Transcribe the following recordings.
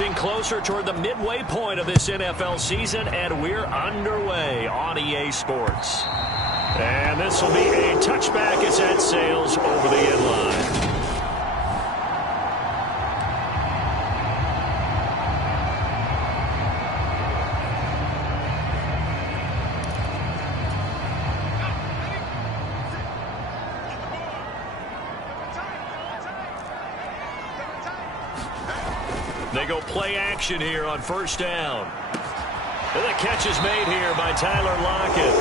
inching closer toward the midway point of this NFL season, and we're underway on EA Sports. And this will be a touchback as that sails over the end line. They go play action here on first down. And the catch is made here by Tyler Lockett.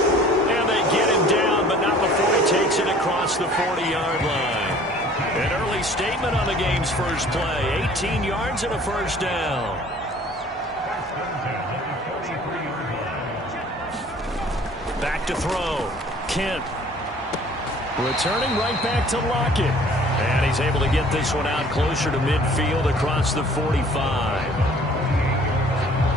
And they get him down, but not before he takes it across the 40-yard line. An early statement on the game's first play. 18 yards and a first down. Back to throw. Kent. Returning right back to Lockett. And he's able to get this one out closer to midfield across the 45.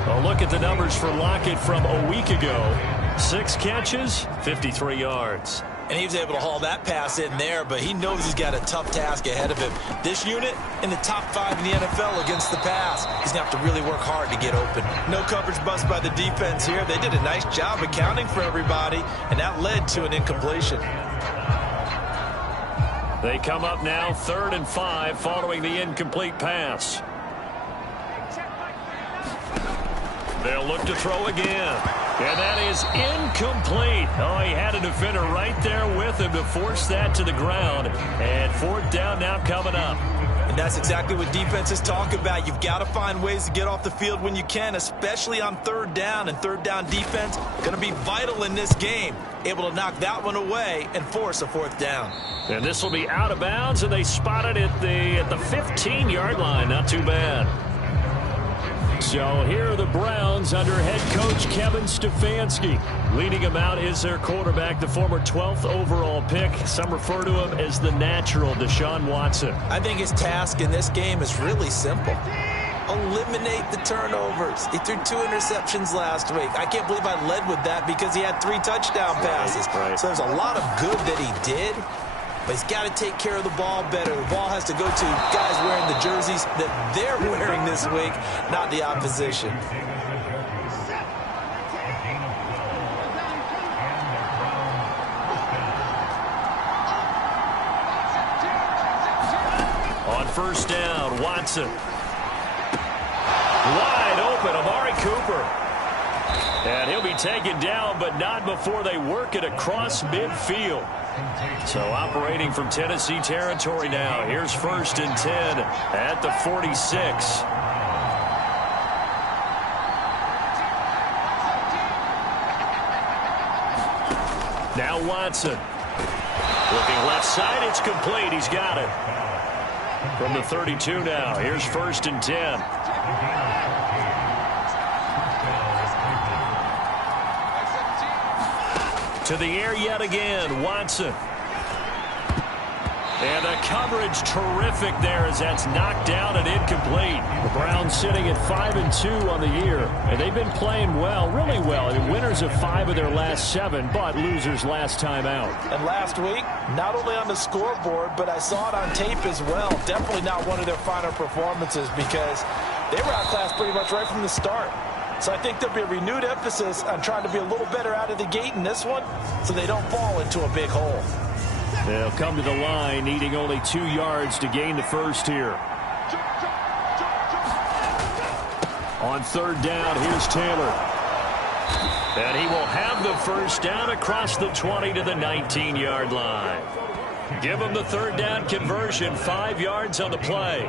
A look at the numbers for Lockett from a week ago. 6 catches, 53 yards. And he was able to haul that pass in there, but he knows he's got a tough task ahead of him. This unit in the top 5 in the NFL against the pass. He's going to have to really work hard to get open. No coverage bust by the defense here. They did a nice job accounting for everybody, and that led to an incompletion. They come up now 3rd and 5 following the incomplete pass. They'll look to throw again. And that is incomplete. Oh, he had a defender right there with him to force that to the ground. And 4th down now coming up. And that's exactly what defenses talk about. You've got to find ways to get off the field when you can, especially on 3rd down. And 3rd down defense going to be vital in this game. Able to knock that one away and force a 4th down. And this will be out of bounds, and they spot it at the 15-yard line. Not too bad. So here are the Browns under head coach Kevin Stefanski. Leading him out is their quarterback, the former 12th overall pick. Some refer to him as the natural Deshaun Watson. I think his task in this game is really simple. Eliminate the turnovers. He threw 2 interceptions last week. I can't believe I led with that because he had 3 touchdown passes. Right. So there's a lot of good that he did. But he's got to take care of the ball better. The ball has to go to guys wearing the jerseys that they're wearing this week, not the opposition. On first down, Watson. Wide open, Amari Cooper. And he'll be taken down, but not before they work it across midfield. So operating from Tennessee territory now. Here's 1st and 10 at the 46. Now Watson. Looking left side, it's complete. He's got it. From the 32 now. Here's 1st and 10. To the air yet again, Watson. And the coverage terrific there as that's knocked down and incomplete. The Browns sitting at 5-2 on the year. And they've been playing well, really well. I mean, winners of 5 of their last 7, but losers last time out. And last week, not only on the scoreboard, but I saw it on tape as well. Definitely not one of their finer performances because they were outclassed pretty much right from the start. So I think there'll be a renewed emphasis on trying to be a little better out of the gate in this one so they don't fall into a big hole. They'll come to the line needing only 2 yards to gain the first here. On 3rd down, here's Taylor. And he will have the first down across the 20 to the 19-yard line. Give him the 3rd down conversion, 5 yards on the play.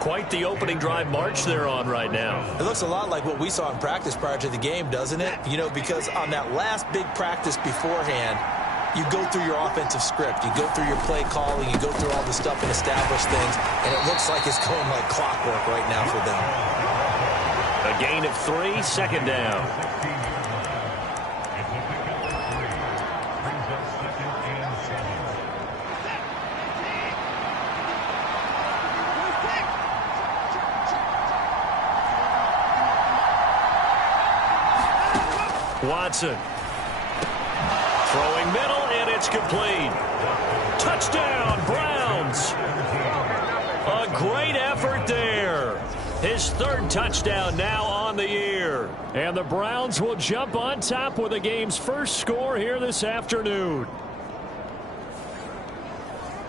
Quite the opening drive march they're on right now. It looks a lot like what we saw in practice prior to the game, doesn't it? You know, because on that last big practice beforehand, you go through your offensive script. You go through your play calling. You go through all the stuff and establish things. And it looks like it's going like clockwork right now for them. A gain of 3, 2nd down. Watson. Throwing middle, and it's complete. Touchdown, Browns. A great effort there. His third touchdown now on the year. And the Browns will jump on top with the game's first score here this afternoon.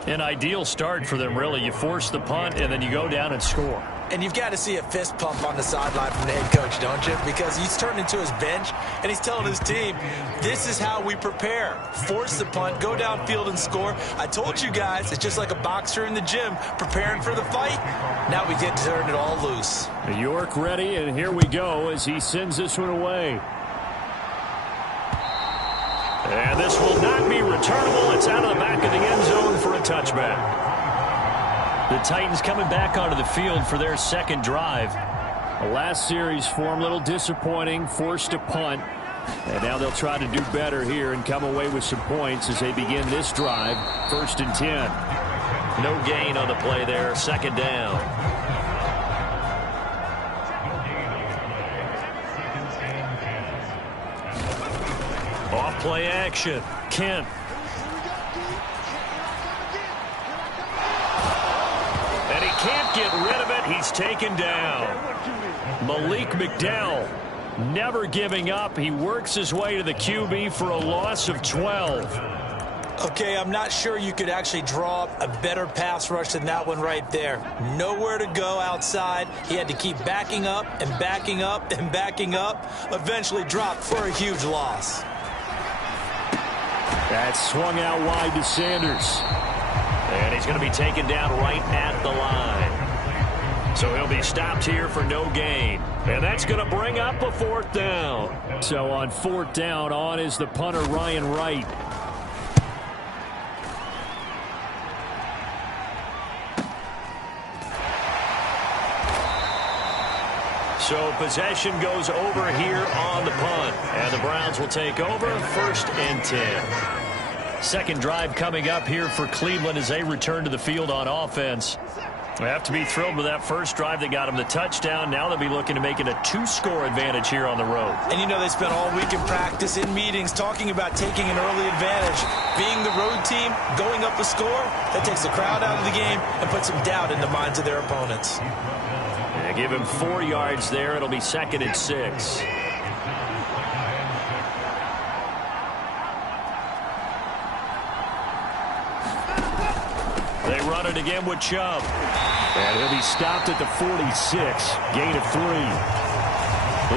An ideal start for them, really. You force the punt, and then you go down and score. And you've got to see a fist pump on the sideline from the head coach, don't you? Because he's turned into his bench, and he's telling his team, this is how we prepare. Force the punt, go downfield and score. I told you guys, it's just like a boxer in the gym preparing for the fight. Now we get to turn it all loose. York ready, and here we go as he sends this one away. And this will not be returnable. It's out of the back of the end zone for a touchback. The Titans coming back onto the field for their second drive. The last series for them, a little disappointing, forced a punt. And now they'll try to do better here and come away with some points as they begin this drive. 1st and 10. No gain on the play there, second down. Off play action. Kent. And he can't get rid of it. He's taken down. Malik McDowell never giving up. He works his way to the QB for a loss of 12. Okay, I'm not sure you could actually draw up a better pass rush than that one right there. Nowhere to go outside. He had to keep backing up and backing up and backing up. Eventually dropped for a huge loss. That swung out wide to Sanders. And he's going to be taken down right at the line. So he'll be stopped here for no gain. And that's going to bring up a 4th down. So on 4th down, on is the punter, Ryan Wright. So possession goes over here on the punt. And the Browns will take over 1st and 10. Second drive coming up here for Cleveland as they return to the field on offense. They have to be thrilled with that first drive that got them the touchdown. Now they'll be looking to make it a 2-score advantage here on the road. And you know they spent all week in practice, in meetings, talking about taking an early advantage. Being the road team, going up a score, that takes the crowd out of the game and puts some doubt in the minds of their opponents. And give him 4 yards there. It'll be 2nd and 6. They run it again with Chubb. And he'll be stopped at the 46. Gain of 3.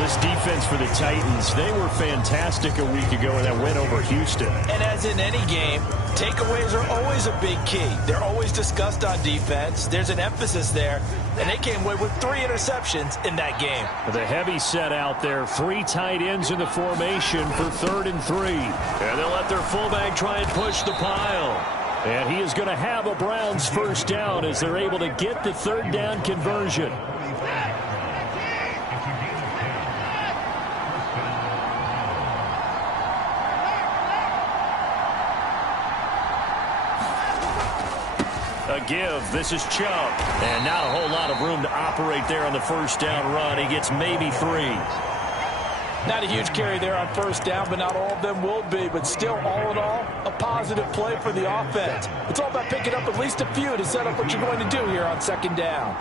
This defense for the Titans, they were fantastic a week ago in that win over Houston. And as in any game, takeaways are always a big key. They're always discussed on defense. There's an emphasis there. And they came away with 3 interceptions in that game. The heavy set out there. 3 tight ends in the formation for 3rd and 3. And they'll let their fullback try and push the pile. And he is going to have a Browns 1st down as they're able to get the 3rd down conversion. A give. This is Chubb. And not a whole lot of room to operate there on the 1st down run. He gets maybe 3. Not a huge carry there on 1st down, but not all of them will be. But still, all in all, a positive play for the offense. It's all about picking up at least a few to set up what you're going to do here on 2nd down.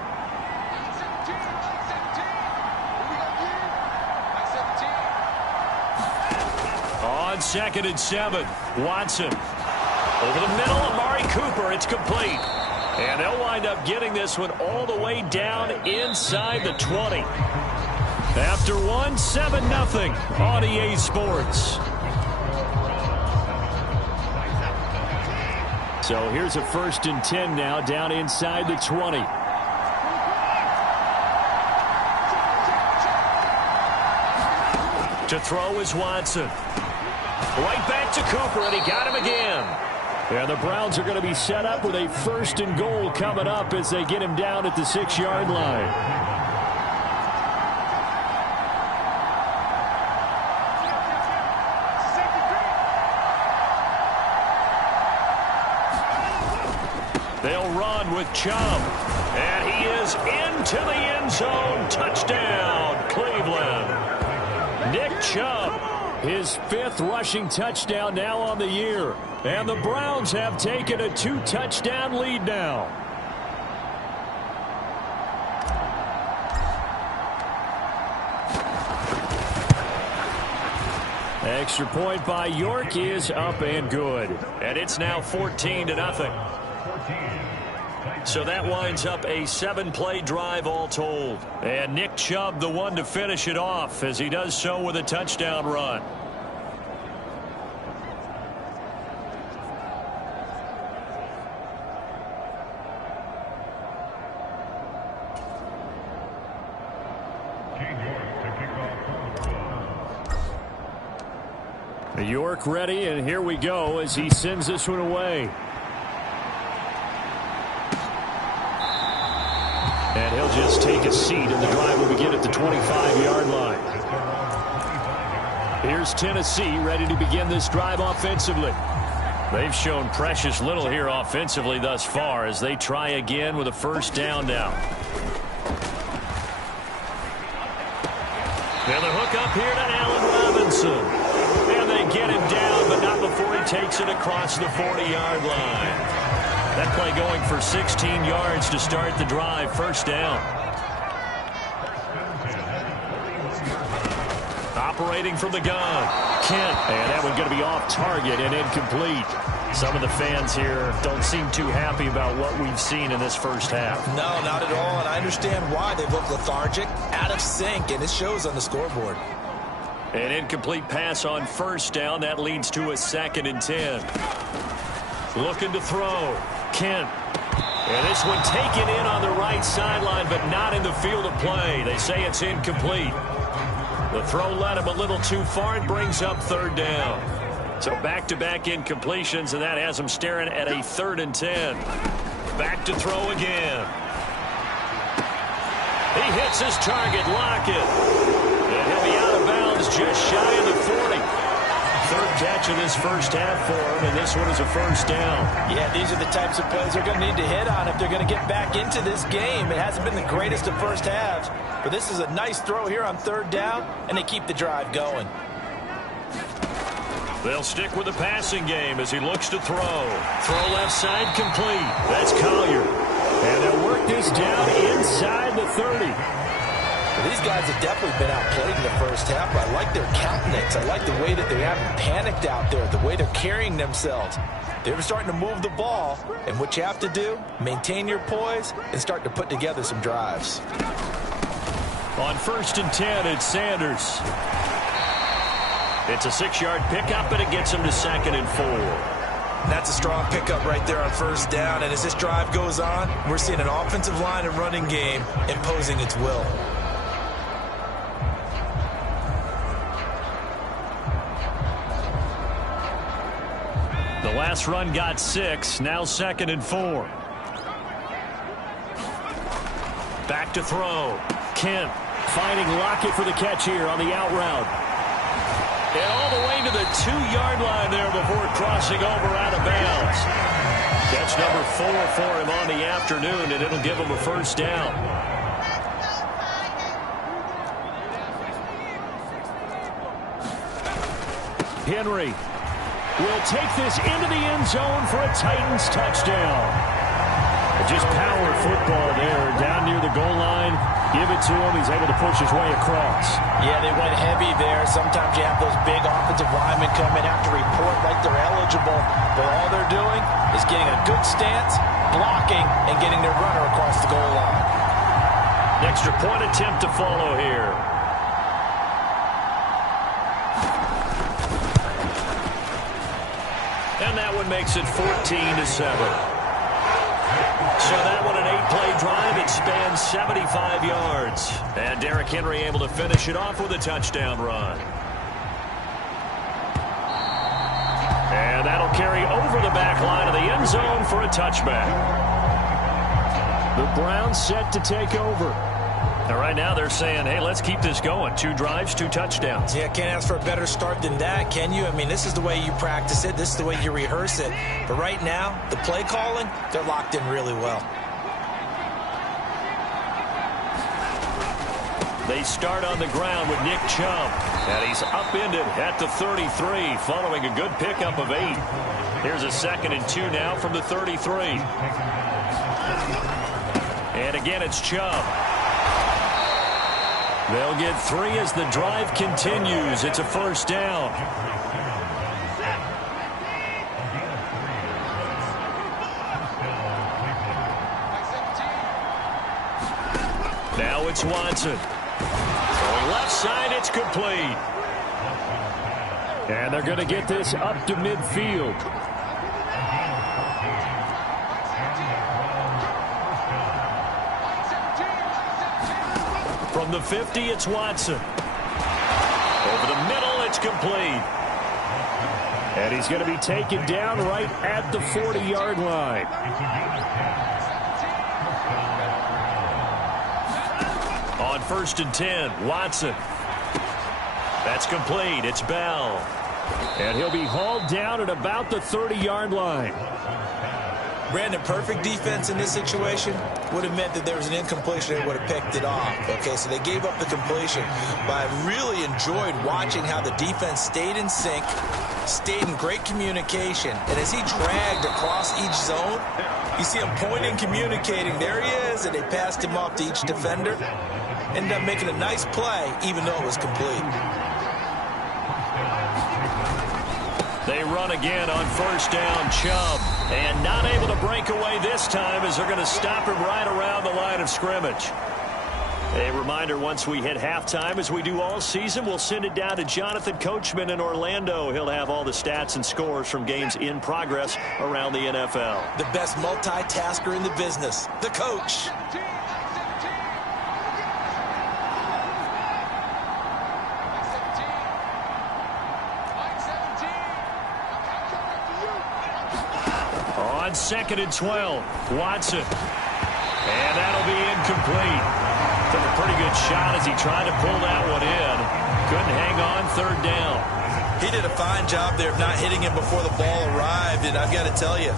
On 2nd and 7, Watson. Over the middle, Amari Cooper. It's complete. And they'll wind up getting this one all the way down inside the 20. After 1, 7-0 on EA Sports. So here's a 1st and 10 now down inside the 20. To throw is Watson. Right back to Cooper, and he got him again. And the Browns are going to be set up with a 1st and goal coming up as they get him down at the 6-yard line. They'll run with Chubb. And he is into the end zone. Touchdown, Cleveland. Nick Chubb, his 5th rushing touchdown now on the year. And the Browns have taken a 2-touchdown lead now. Extra point by York is up and good. And it's now 14-0. So that winds up a 7-play drive all told. And Nick Chubb, the one to finish it off, as he does so with a touchdown run. York ready, and here we go as he sends this one away. And he'll just take a seat, and the drive will begin at the 25-yard line. Here's Tennessee ready to begin this drive offensively. They've shown precious little here offensively thus far as they try again with a first down now. And the hook up here to Allen Robinson. And they get him down, but not before he takes it across the 40-yard line. That play going for 16 yards to start the drive. First down. Operating from the gun, Kent. And that one's going to be off target and incomplete. Some of the fans here don't seem too happy about what we've seen in this first half. No, not at all, and I understand why. They look lethargic, out of sync, and it shows on the scoreboard. An incomplete pass on first down. That leads to a 2nd and 10. Looking to throw. Kent. And this one taken in on the right sideline, but not in the field of play. They say it's incomplete. The throw led him a little too far and brings up 3rd down. So back-to-back incompletions, and that has him staring at a 3rd and 10. Back to throw again. He hits his target, Lockett. And he'll be out of bounds just shy of the 40. 3rd catch of this first half for him, and this one is a first down. Yeah, these are the types of plays they're going to need to hit on if they're going to get back into this game. It hasn't been the greatest of first halves, but this is a nice throw here on 3rd down, and they keep the drive going. They'll stick with the passing game as he looks to throw. Throw left side complete. That's Collier. And they'll work this down inside the 30. Well, these guys have definitely been outplayed in the first half. I like their countenance. I like the way that they haven't panicked out there, the way they're carrying themselves. They're starting to move the ball, and what you have to do, maintain your poise and start to put together some drives. On 1st and 10, it's Sanders. It's a 6-yard pickup, and it gets him to 2nd and 4. That's a strong pickup right there on 1st down, and as this drive goes on, we're seeing an offensive line and running game imposing its will. The last run got 6, now 2nd and 4. Back to throw. Kent finding Lockett for the catch here on the out route. And all the way to the 2-yard line there before crossing over out of bounds. Catch number 4 for him on the afternoon, and it'll give him a first down. Henry will take this into the end zone for a Titans touchdown. Just power football there down near the goal line. Give it to him. He's able to push his way across. Yeah, they went heavy there. Sometimes you have those big offensive linemen come in, have to report like they're eligible. But all they're doing is getting a good stance, blocking, and getting their runner across the goal line. Extra point attempt to follow here. And that one makes it 14-7. So that one, an 8-play drive. It spans 75 yards. And Derrick Henry able to finish it off with a touchdown run. And that'll carry over the back line of the end zone for a touchback. The Browns set to take over. And right now they're saying, hey, let's keep this going. 2 drives, 2 touchdowns. Yeah, can't ask for a better start than that, can you? I mean, this is the way you practice it. This is the way you rehearse it. But right now, the play calling, they're locked in really well. They start on the ground with Nick Chubb. And he's upended at the 33 following a good pickup of 8. Here's a 2nd and 2 now from the 33. And again, it's Chubb. They'll get 3 as the drive continues. It's a first down. Now it's Watson. Throwing left side, it's complete. And they're going to get this up to midfield. From the 50, it's Watson. Over the middle, it's complete. And he's going to be taken down right at the 40-yard line. On 1st and 10, Watson. That's complete. It's Bell. And he'll be hauled down at about the 30-yard line. Brandon, perfect defense in this situation would have meant that there was an incompletion. They would have picked it off. Okay, so they gave up the completion. But I really enjoyed watching how the defense stayed in sync, stayed in great communication. And as he dragged across each zone, you see him pointing, communicating. There he is, and they passed him off to each defender. Ended up making a nice play, even though it was complete. They run again on 1st down, Chubb. And not able to break away this time as they're going to stop him right around the line of scrimmage. A reminder, once we hit halftime, as we do all season, we'll send it down to Jonathan Coachman in Orlando. He'll have all the stats and scores from games in progress around the NFL. The best multitasker in the business, the coach. On 2nd and 12, Watson. And that'll be incomplete. Took a pretty good shot as he tried to pull that one in. Couldn't hang on 3rd down. He did a fine job there of not hitting him before the ball arrived. And I've got to tell you,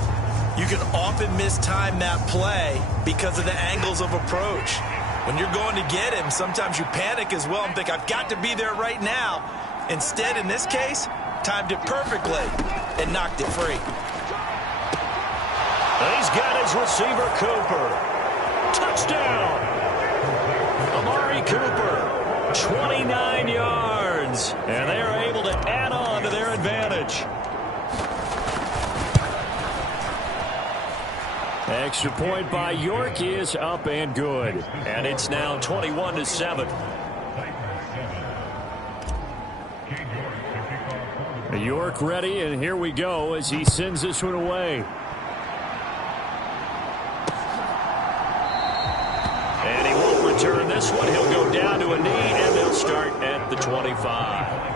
you can often mistime that play because of the angles of approach. When you're going to get him, sometimes you panic as well and think, I've got to be there right now. Instead, in this case, timed it perfectly and knocked it free. He's got his receiver, Cooper. Touchdown! Amari Cooper, 29 yards. And they are able to add on to their advantage. Extra point by York is up and good. And it's now 21-7. York ready, and here we go as he sends this one away. And he won't return this one. He'll go down to a knee, and they'll start at the 25.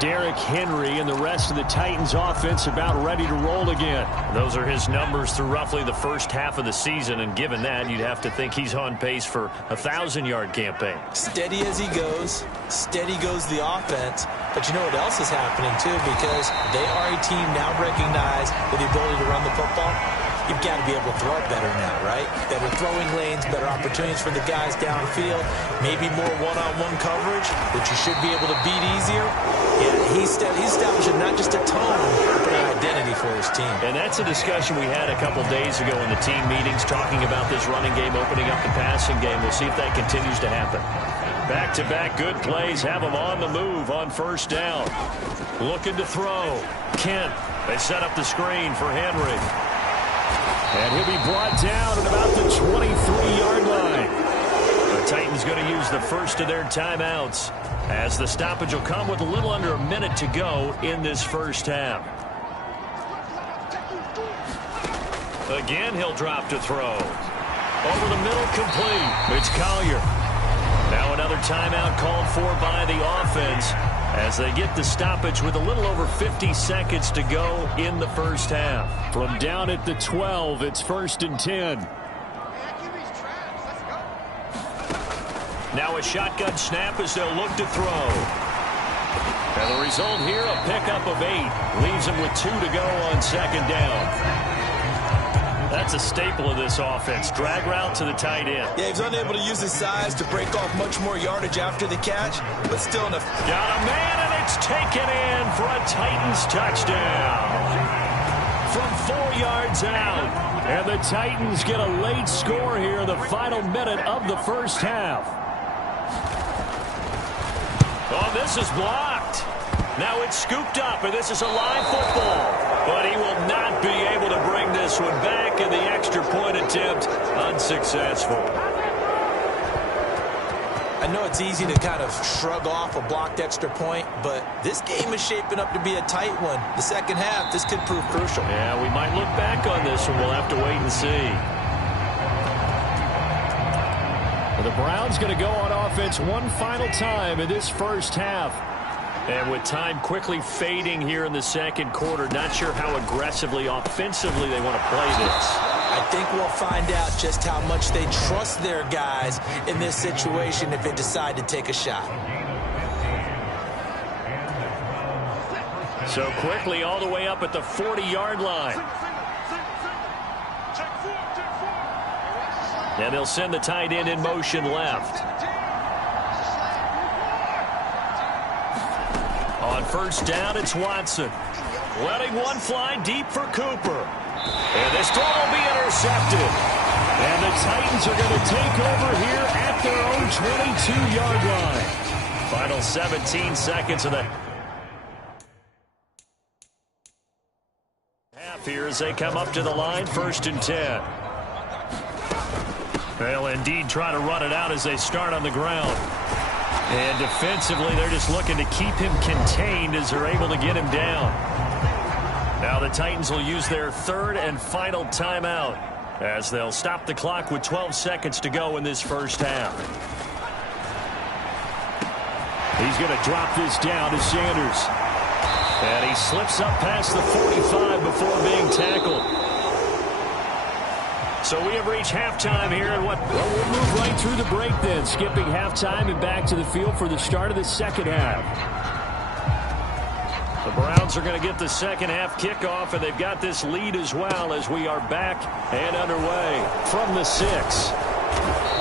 Derrick Henry and the rest of the Titans offense about ready to roll again. Those are his numbers through roughly the first half of the season, and given that, you'd have to think he's on pace for a 1,000-yard campaign. Steady as he goes, steady goes the offense. But you know what else is happening, too, because they are a team now recognized with the ability to run the football. You've got to be able to throw it better now, right? Better throwing lanes, better opportunities for the guys downfield, maybe more one-on-one coverage, which you should be able to beat easier. Yeah, he's establishing not just a tone, but an identity for his team. And that's a discussion we had a couple days ago in the team meetings, talking about this running game, opening up the passing game. We'll see if that continues to happen. Back-to-back good plays have him on the move on 1st down. Looking to throw. Kent, they set up the screen for Henry. And he'll be brought down at about the 23-yard line. The Titans going to use the first of their timeouts, as the stoppage will come with a little under a minute to go in this first half. Again, he'll drop to throw. Over the middle, complete. It's Collier. Now another timeout called for by the offense as they get the stoppage with a little over 50 seconds to go in the first half. From down at the 12, it's 1st and 10. Now a shotgun snap as they'll look to throw. And the result here, a pickup of 8. Leaves him with 2 to go on 2nd down. That's a staple of this offense. Drag route to the tight end. Yeah, he's unable to use his size to break off much more yardage after the catch, but still enough. Got a man, and it's taken in for a Titans touchdown. From 4 yards out. And the Titans get a late score here in the final minute of the first half. Oh, this is blocked. Now it's scooped up, and this is a live football. But he will not be able to bring this one back, and the extra point attempt unsuccessful. I know it's easy to kind of shrug off a blocked extra point, but this game is shaping up to be a tight one. The second half, this could prove crucial. Yeah, we might look back on this one. We'll have to wait and see. Well, the Browns going to go on offense one final time in this first half. And with time quickly fading here in the second quarter, not sure how aggressively, offensively they want to play this. I think we'll find out just how much they trust their guys in this situation if they decide to take a shot. So quickly all the way up at the 40-yard line. And they'll send the tight end in motion left. On first down, it's Watson. Letting one fly deep for Cooper. And this throw will be intercepted. And the Titans are going to take over here at their own 22-yard line. Final 17 seconds of the half here as they come up to the line, 1st and 10. They'll indeed try to run it out as they start on the ground. And defensively, they're just looking to keep him contained as they're able to get him down. Now the Titans will use their 3rd and final timeout as they'll stop the clock with 12 seconds to go in this first half. He's going to drop this down to Sanders. And he slips up past the 45 before being tackled. So we have reached halftime here, and well, we'll move right through the break then, skipping halftime and back to the field for the start of the second half. The Browns are going to get the second half kickoff, and they've got this lead as well as we are back and underway from the 6.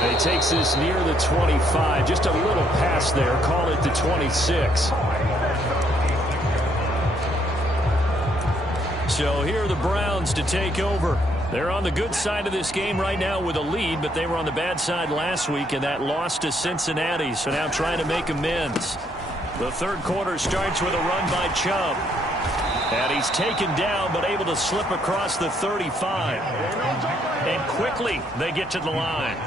And he takes this near the 25, just a little pass there, call it the 26. So here are the Browns to take over. They're on the good side of this game right now with a lead, but they were on the bad side last week in that loss to Cincinnati, so now trying to make amends. The third quarter starts with a run by Chubb. And he's taken down, but able to slip across the 35. And quickly, they get to the line.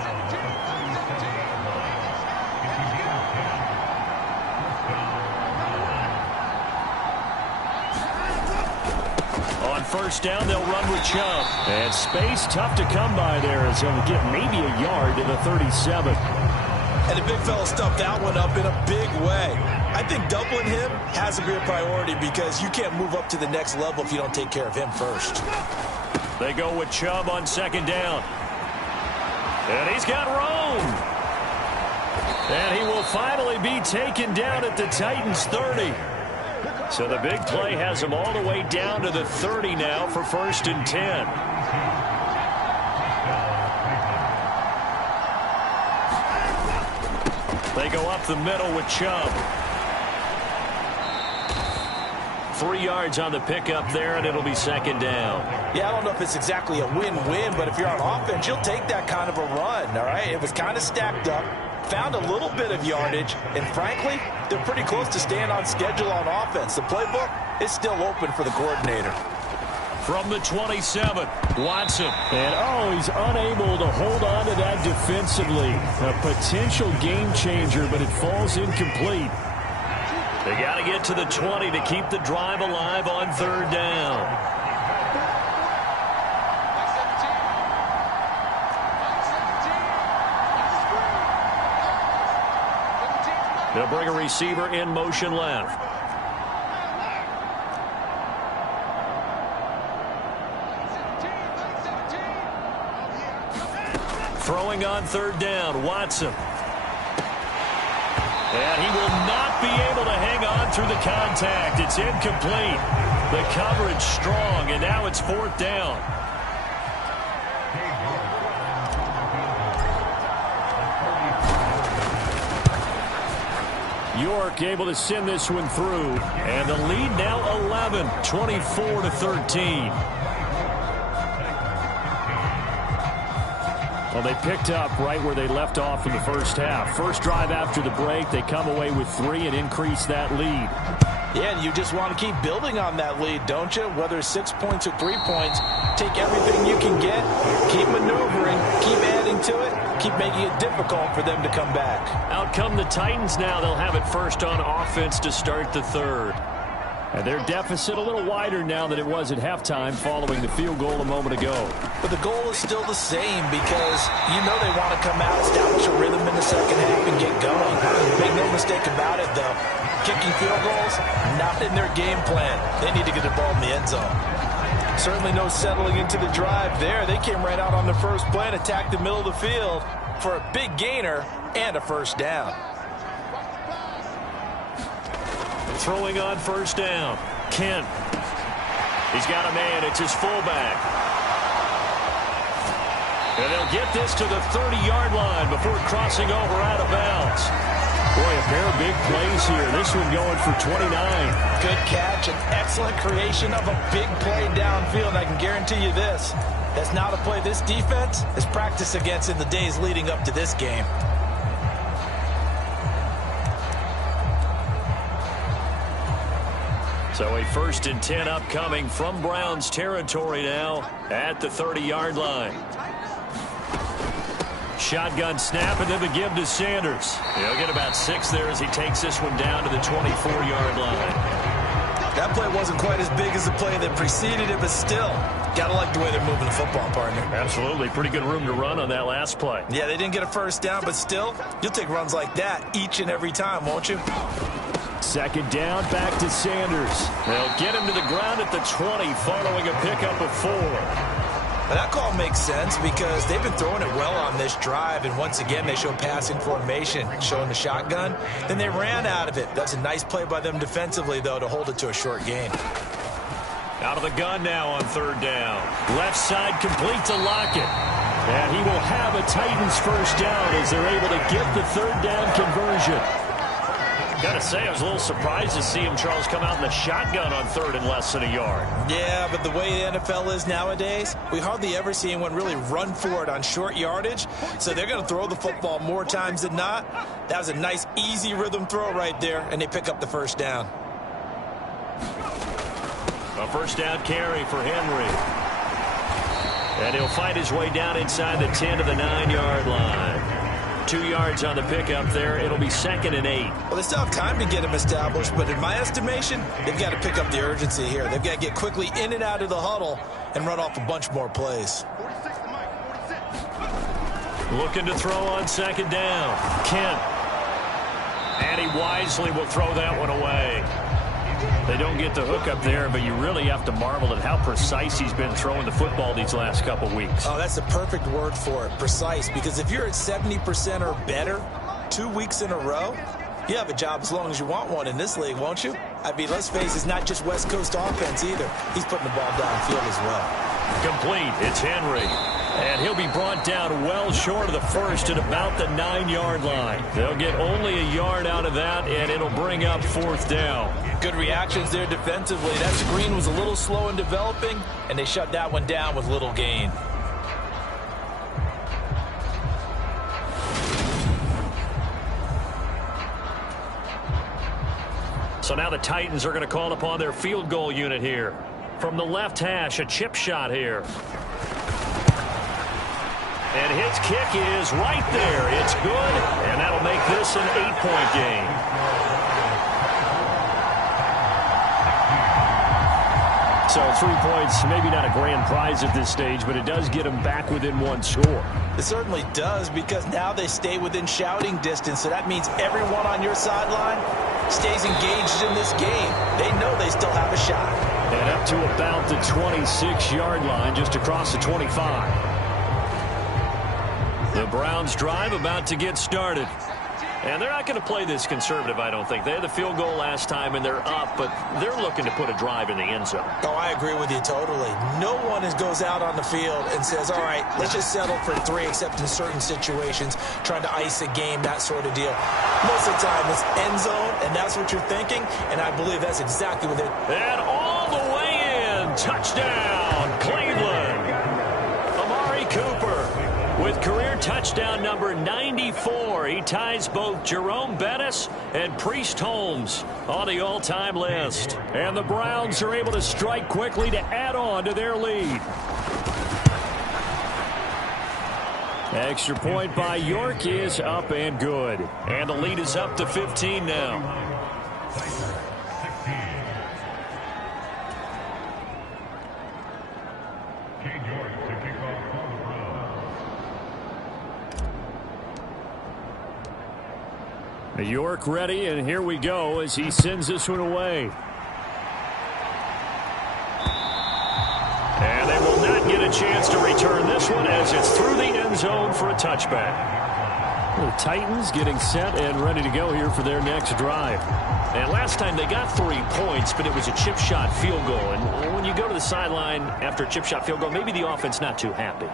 On first down, they'll run with Chubb. And space tough to come by there as he'll get maybe a yard to the 37. And the big fella stuffed that one up in a big way. I think doubling him has to be a priority because you can't move up to the next level if you don't take care of him first. They go with Chubb on second down. And he's got room. And he will finally be taken down at the Titans' 30. So the big play has him all the way down to the 30 now for 1st and 10. They go up the middle with Chubb. 3 yards on the pickup there, and it'll be second down. Yeah, I don't know if it's exactly a win-win, but if you're on offense, you'll take that kind of a run, all right? It was kind of stacked up, found a little bit of yardage, and frankly, they're pretty close to staying on schedule on offense. The playbook is still open for the coordinator. From the 27, Watson. And, he's unable to hold on to that defensively. A potential game changer, but it falls incomplete. They got to get to the 20 to keep the drive alive on 3rd down. They'll bring a receiver in motion left. Throwing on 3rd down, Watson. And he will not be able to hang on through the contact. It's incomplete. The coverage strong, and now it's 4th down. York able to send this one through. And the lead now 11, 24-13. Well, they picked up right where they left off in the first half. First drive after the break, they come away with 3 and increase that lead. Yeah, and you just want to keep building on that lead, don't you? Whether it's 6 points or 3 points, take everything you can get, keep maneuvering, keep adding to it, keep making it difficult for them to come back. Out come the Titans now. They'll have it first on offense to start the third. And their deficit a little wider now than it was at halftime following the field goal a moment ago. But the goal is still the same because you know they want to come out, establish a rhythm in the second half, and get going. Make no mistake about it, though. Kicking field goals, not in their game plan. They need to get the ball in the end zone. Certainly no settling into the drive there. They came right out on the first play and attacked the middle of the field for a big gainer and a first down. Throwing on first down. Kent. He's got a man. It's his fullback. And they'll get this to the 30-yard line before crossing over out of bounds. Boy, a pair of big plays here. This one going for 29. Good catch, an excellent creation of a big play downfield. I can guarantee you this. That's not a play this defense has practiced against in the days leading up to this game. So a 1st and 10 upcoming from Browns territory now at the 30-yard line. Shotgun snap and then the give to Sanders. He'll get about 6 there as he takes this one down to the 24-yard line. That play wasn't quite as big as the play that preceded it, but still, gotta like the way they're moving the football, partner. Absolutely. Pretty good room to run on that last play. Yeah, they didn't get a first down, but still, you'll take runs like that each and every time, won't you? Second down, back to Sanders. They'll get him to the ground at the 20 following a pickup of 4. Now that call makes sense because they've been throwing it well on this drive, and once again they show passing formation, showing the shotgun. Then they ran out of it. That's a nice play by them defensively, though, to hold it to a short gain. Out of the gun now on 3rd down. Left side complete to Lockett. And he will have a Titans first down as they're able to get the 3rd down conversion. Got to say, I was a little surprised to see him, Charles, come out in the shotgun on 3rd and less than a yard. Yeah, but the way the NFL is nowadays, we hardly ever see anyone really run for it on short yardage. So they're going to throw the football more times than not. That was a nice, easy rhythm throw right there, and they pick up the first down. A first down carry for Henry. And he'll fight his way down inside the 10 to the 9-yard line. 2 yards on the pickup there. It'll be 2nd and 8. Well, they still have time to get him established, but in my estimation, they've got to pick up the urgency here. They've got to get quickly in and out of the huddle and run off a bunch more plays. Looking to throw on 2nd down. Kent. And he wisely will throw that one away. They don't get the hook up there, but you really have to marvel at how precise he's been throwing the football these last couple weeks. Oh, that's the perfect word for it, precise, because if you're at 70% or better 2 weeks in a row, you have a job as long as you want one in this league, won't you? I mean, let's face it, it's not just West Coast offense either. He's putting the ball downfield as well. Complete. It's Henry. And he'll be brought down well short of the first at about the 9-yard line. They'll get only a yard out of that, and it'll bring up 4th down. Good reactions there defensively. That screen was a little slow in developing, and they shut that one down with little gain. So now the Titans are going to call upon their field goal unit here. From the left hash, a chip shot here. And his kick is right there. It's good, and that'll make this an 8-point game. So 3 points, maybe not a grand prize at this stage, but it does get them back within 1 score. It certainly does, because now they stay within shouting distance, so that means everyone on your sideline stays engaged in this game. They know they still have a shot. And up to about the 26-yard line, just across the 25. The Browns drive about to get started. And they're not going to play this conservative, I don't think. They had the field goal last time, and they're up, but they're looking to put a drive in the end zone. Oh, I agree with you totally. No one goes out on the field and says, all right, let's just settle for 3, except in certain situations, trying to ice a game, that sort of deal. Most of the time, it's end zone, and that's what you're thinking, and I believe that's exactly what they're... And all the way in, touchdown, Cleveland. Amari Cooper with career touchdown number 94. He ties both Jerome Bettis and Priest Holmes on the all-time list. And the Browns are able to strike quickly to add on to their lead. Extra point by York is up and good. And the lead is up to 15 now. York ready, and here we go as he sends this one away. And they will not get a chance to return this one as it's through the end zone for a touchback. The Titans getting set and ready to go here for their next drive. And last time they got 3 points, but it was a chip shot field goal. And when you go to the sideline after a chip shot field goal, maybe the offense not too happy.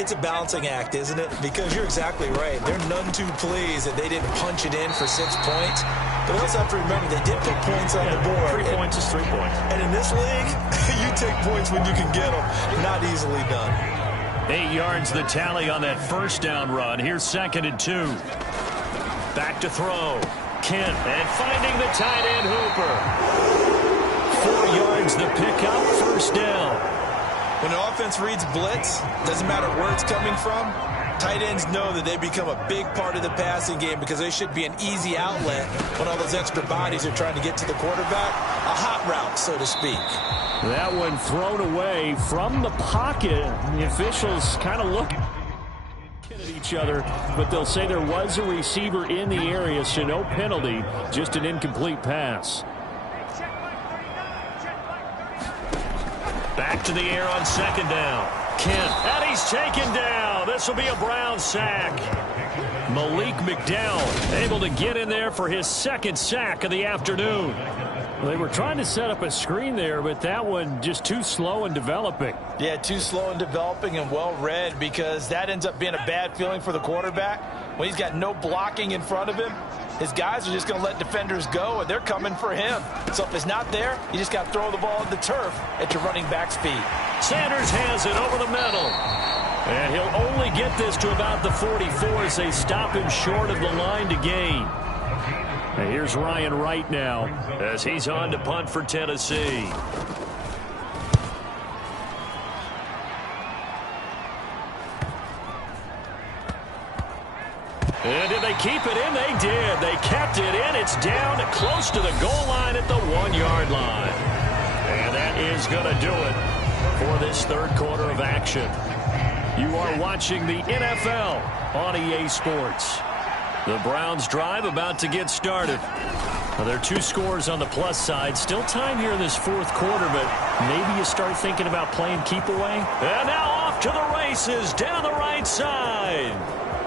It's a balancing act, isn't it? Because you're exactly right. They're none too pleased that they didn't punch it in for 6 points. But they also have to remember they did put points on the board. 3 points is 3 points. And in this league, you take points when you can get them. Not easily done. 8 yards the tally on that first down run. Here's 2nd and 2. Back to throw. Kent, and finding the tight end Hooper. 4 yards the pickup, first down. When the offense reads blitz, doesn't matter where it's coming from, tight ends know that they become a big part of the passing game because they should be an easy outlet when all those extra bodies are trying to get to the quarterback. A hot route, so to speak. That one thrown away from the pocket. The officials kind of look at each other, but they'll say there was a receiver in the area, so no penalty, just an incomplete pass. Back to the air on 2nd down. Kent, and he's taken down. This will be a Brown sack. Malik McDowell able to get in there for his 2nd sack of the afternoon. They were trying to set up a screen there, but that one just too slow in developing. Yeah, too slow in developing and well read, because that ends up being a bad feeling for the quarterback. When he's got no blocking in front of him, his guys are just going to let defenders go, and they're coming for him. So if it's not there, you just got to throw the ball at the turf at your running back's feet. Sanders has it over the middle. And he'll only get this to about the 44 as they stop him short of the line to gain. And here's Ryan Wright now as he's on to punt for Tennessee. And did they keep it in? They did. They kept it in. It's down close to the goal line at the 1-yard line. And that is going to do it for this 3rd quarter of action. You are watching the NFL on EA Sports. The Browns drive about to get started. Well, there are 2 scores on the plus side. Still time here in this 4th quarter, but maybe you start thinking about playing keep away. And now off to the races down the right side.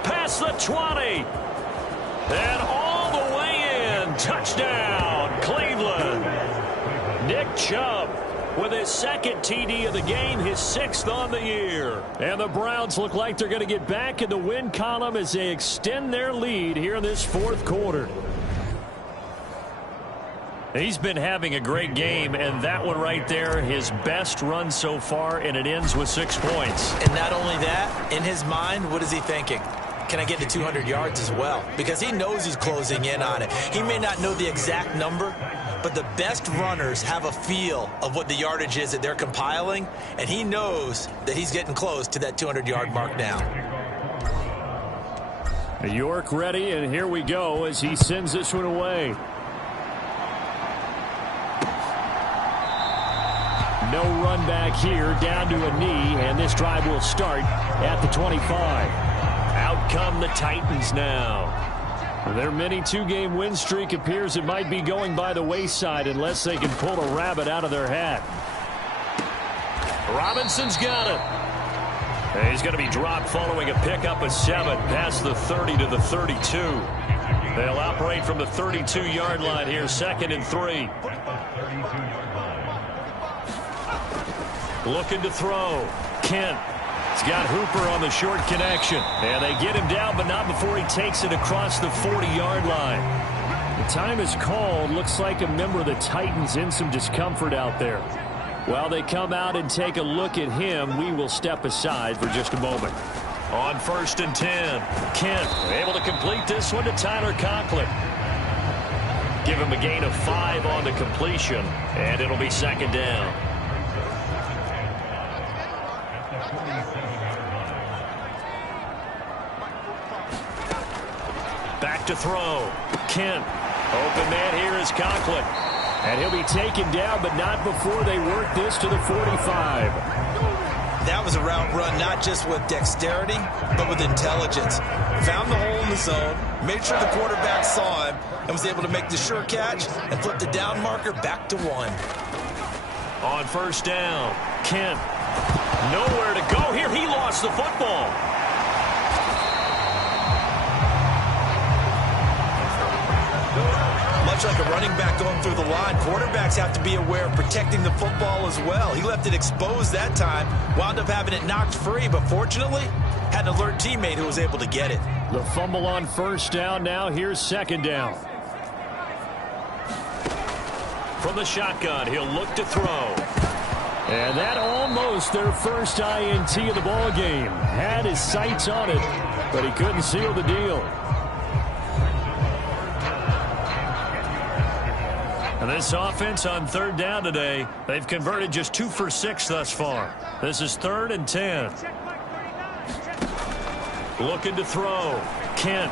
Past the 20. And all the way in. Touchdown, Cleveland. Nick Chubb with his 2nd TD of the game, his 6th on the year. And the Browns look like they're going to get back in the win column as they extend their lead here in this 4th quarter. He's been having a great game, and that one right there, his best run so far, and it ends with 6 points. And not only that, in his mind, what is he thinking? Can I get to 200 yards as well? Because he knows he's closing in on it. He may not know the exact number, but the best runners have a feel of what the yardage is that they're compiling, and he knows that he's getting close to that 200-yard mark now. York ready, and here we go as he sends this one away. No run back here, down to a knee, and this drive will start at the 25. Out come the Titans now. Their mini 2-game win streak appears it might be going by the wayside unless they can pull a rabbit out of their hat. Robinson's got it. And he's going to be dropped following a pickup of 7 past the 30 to the 32. They'll operate from the 32-yard line here, 2nd and 3. Looking to throw. Kent. He's got Hooper on the short connection. And they get him down, but not before he takes it across the 40-yard line. The time is called. Looks like a member of the Titans in some discomfort out there. While they come out and take a look at him, we will step aside for just a moment. On 1st and 10, Kent able to complete this one to Tyler Conklin. Give him a gain of 5 on the completion, and it'll be 2nd down. Back to throw. Kent. Open man here is Conklin. And he'll be taken down, but not before they work this to the 45. That was a route run not just with dexterity, but with intelligence. Found the hole in the zone, made sure the quarterback saw him, and was able to make the sure catch and flip the down marker back to 1. On 1st down, Kent. Nowhere to go here. He lost the football. Much like a running back going through the line, quarterbacks have to be aware of protecting the football as well. He left it exposed that time, wound up having it knocked free, but fortunately, had an alert teammate who was able to get it. The fumble on 1st down. Now here's 2nd down. From the shotgun, he'll look to throw. And that almost their first INT of the ball game. Had his sights on it, but he couldn't seal the deal. And this offense on 3rd down today, they've converted just 2 for 6 thus far. This is 3rd and 10. Looking to throw. Kent.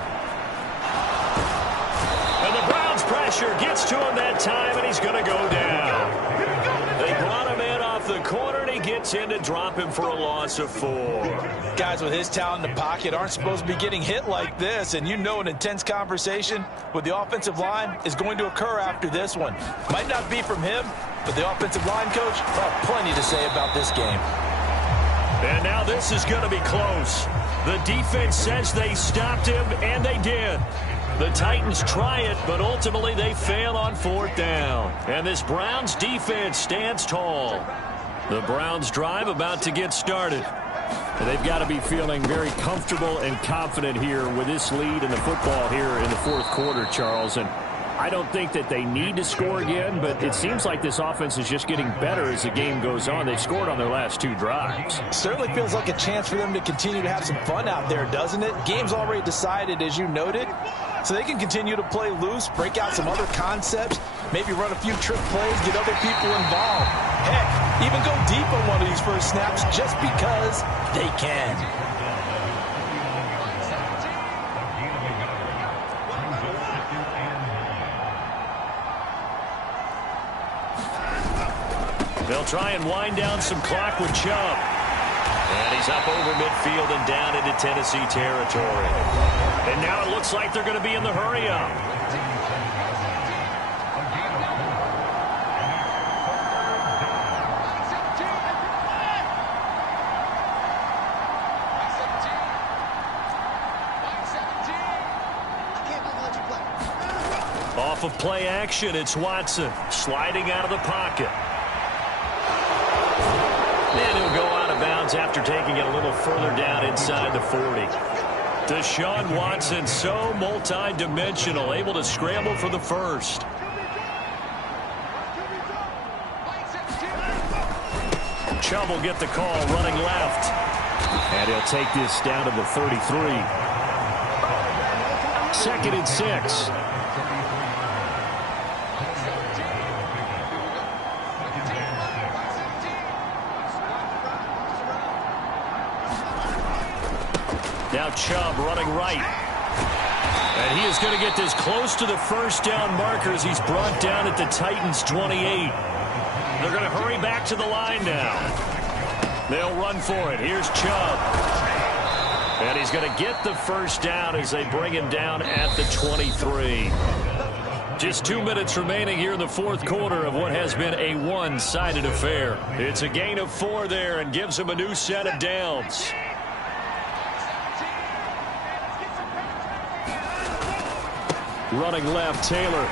And the Browns pressure gets to him that time, and he's going to go down. They brought him in off the corner, and he gets in to drop him for a loss of 4. Guys with his talent in the pocket aren't supposed to be getting hit like this, and you know an intense conversation with the offensive line is going to occur after this one. Might not be from him, but the offensive line coach will have plenty to say about this game. And now this is going to be close. The defense says they stopped him, and they did. The Titans try it, but ultimately they fail on 4th down. And this Browns defense stands tall. The Browns drive about to get started. And they've got to be feeling very comfortable and confident here with this lead in the football here in the 4th quarter, Charles. And I don't think that they need to score again, but it seems like this offense is just getting better as the game goes on. They've scored on their last 2 drives. Certainly feels like a chance for them to continue to have some fun out there, doesn't it? Game's already decided, as you noted, so they can continue to play loose, break out some other concepts, maybe run a few trick plays, get other people involved. Heck, even go deep on one of these first snaps just because they can. They'll try and wind down some clock with Chubb. And he's up over midfield and down into Tennessee territory. And now it looks like they're going to be in the hurry-up. Off of play action, it's Watson sliding out of the pocket. And he'll go out of bounds after taking it a little further down inside the 40. Deshaun Watson, so multi-dimensional, able to scramble for the first. Chubb will get the call running left. And he'll take this down to the 33. 2nd and 6. Now Chubb running right. And he is going to get this close to the first down marker as he's brought down at the Titans' 28. They're going to hurry back to the line now. They'll run for it. Here's Chubb. And he's going to get the first down as they bring him down at the 23. Just 2 minutes remaining here in the 4th quarter of what has been a one-sided affair. It's a gain of 4 there and gives him a new set of downs. Running left, Taylor.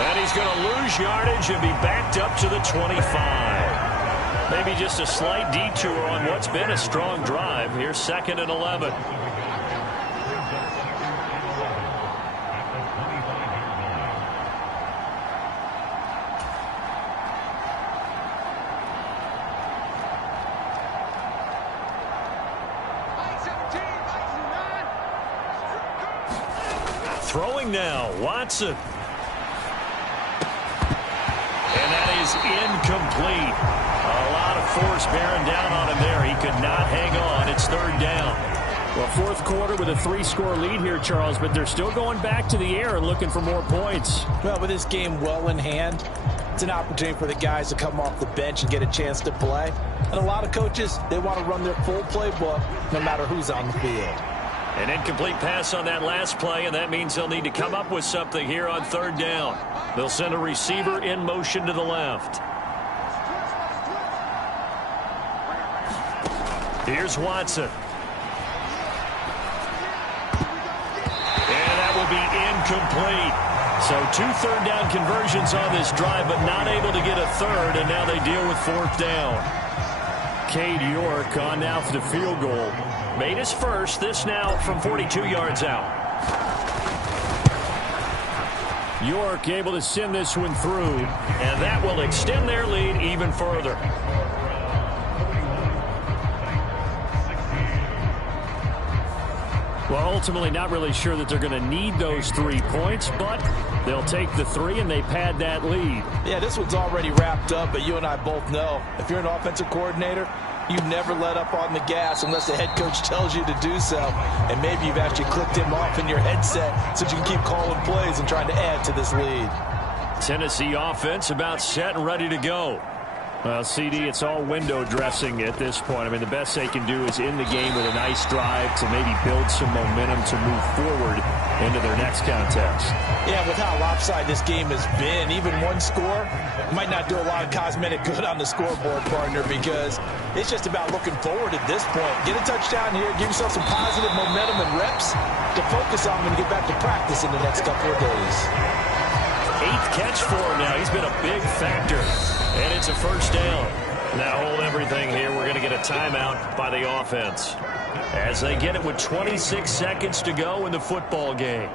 And he's going to lose yardage and be backed up to the 25. Maybe just a slight detour on what's been a strong drive. Here's 2nd and 11. Throwing now, Watson. And that is incomplete. A lot of force bearing down on him there. He could not hang on. It's third down. Well, fourth quarter with a 3-score lead here, Charles, but they're still going back to the air and looking for more points. Well, with this game well in hand, it's an opportunity for the guys to come off the bench and get a chance to play. And a lot of coaches, they want to run their full playbook no matter who's on the field. An incomplete pass on that last play, and that means they'll need to come up with something here on third down. They'll send a receiver in motion to the left. Here's Watson. And that will be incomplete. So 2 third-down conversions on this drive, but not able to get a third, and now they deal with fourth down. Cade York on now for the field goal. Made his first, this now from 42 yards out. York able to send this one through. And that will extend their lead even further. Well, ultimately not really sure that they're going to need those 3 points, but they'll take the 3 and they pad that lead. Yeah, this one's already wrapped up, but you and I both know if you're an offensive coordinator, you never let up on the gas unless the head coach tells you to do so. And maybe you've actually clicked him off in your headset so you can keep calling plays and trying to add to this lead. Tennessee offense about set and ready to go. Well, CD, it's all window dressing at this point. I mean, the best they can do is in the game with a nice drive to maybe build some momentum to move forward into their next contest. Yeah, with how lopsided this game has been, even one score might not do a lot of cosmetic good on the scoreboard, partner, because it's just about looking forward at this point. Get a touchdown here, give yourself some positive momentum and reps to focus on when you get back to practice in the next couple of days. 8th catch for him now. He's been a big factor. And it's a first down. Now hold everything here. We're going to get a timeout by the offense as they get it with 26 seconds to go in the football game.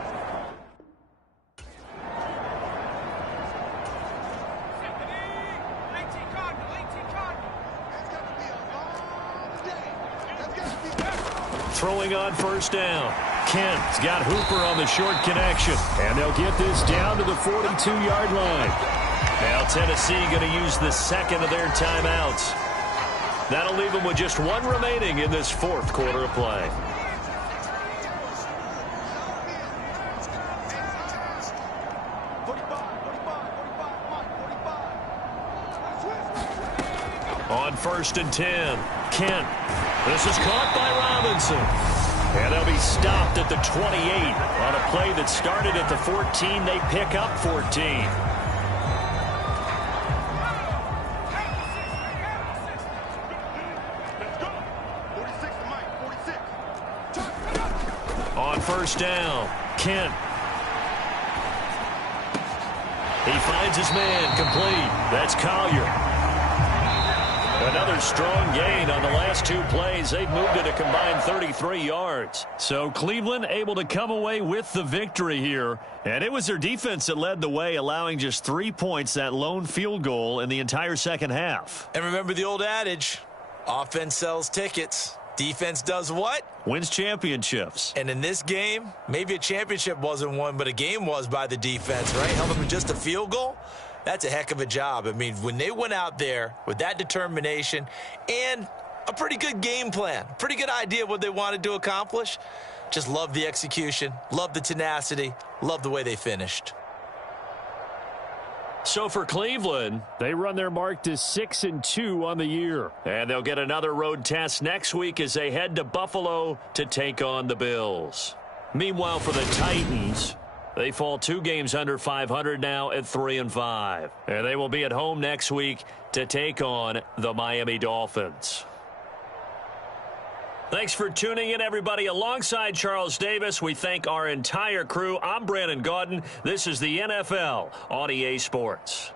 Throwing on first down. Kent's got Hooper on the short connection. And they'll get this down to the 42-yard line. Now Tennessee going to use the second of their timeouts. That'll leave them with just 1 remaining in this fourth quarter of play. On 1st and 10, Kent. This is caught by Robinson. And they'll be stopped at the 28 on a play that started at the 14. They pick up 14. On first down, Kent. He finds his man complete. That's Collier. Another strong gain on the last 2 plays. They've moved it a combined 33 yards. So Cleveland able to come away with the victory here. And it was their defense that led the way, allowing just 3 points, that lone field goal in the entire second half. And remember the old adage, offense sells tickets. Defense does what? Wins championships. And in this game, maybe a championship wasn't won, but a game was by the defense, right? Held them to just a field goal. That's a heck of a job. I mean, when they went out there with that determination and a pretty good game plan, pretty good idea of what they wanted to accomplish, just love the execution, love the tenacity, love the way they finished. So for Cleveland, they run their mark to 6-2 on the year. And they'll get another road test next week as they head to Buffalo to take on the Bills. Meanwhile, for the Titans, they fall 2 games under 500 now at 3-5. And they will be at home next week to take on the Miami Dolphins. Thanks for tuning in, everybody. Alongside Charles Davis, we thank our entire crew. I'm Brandon Gaudin. This is the NFL on EA Sports.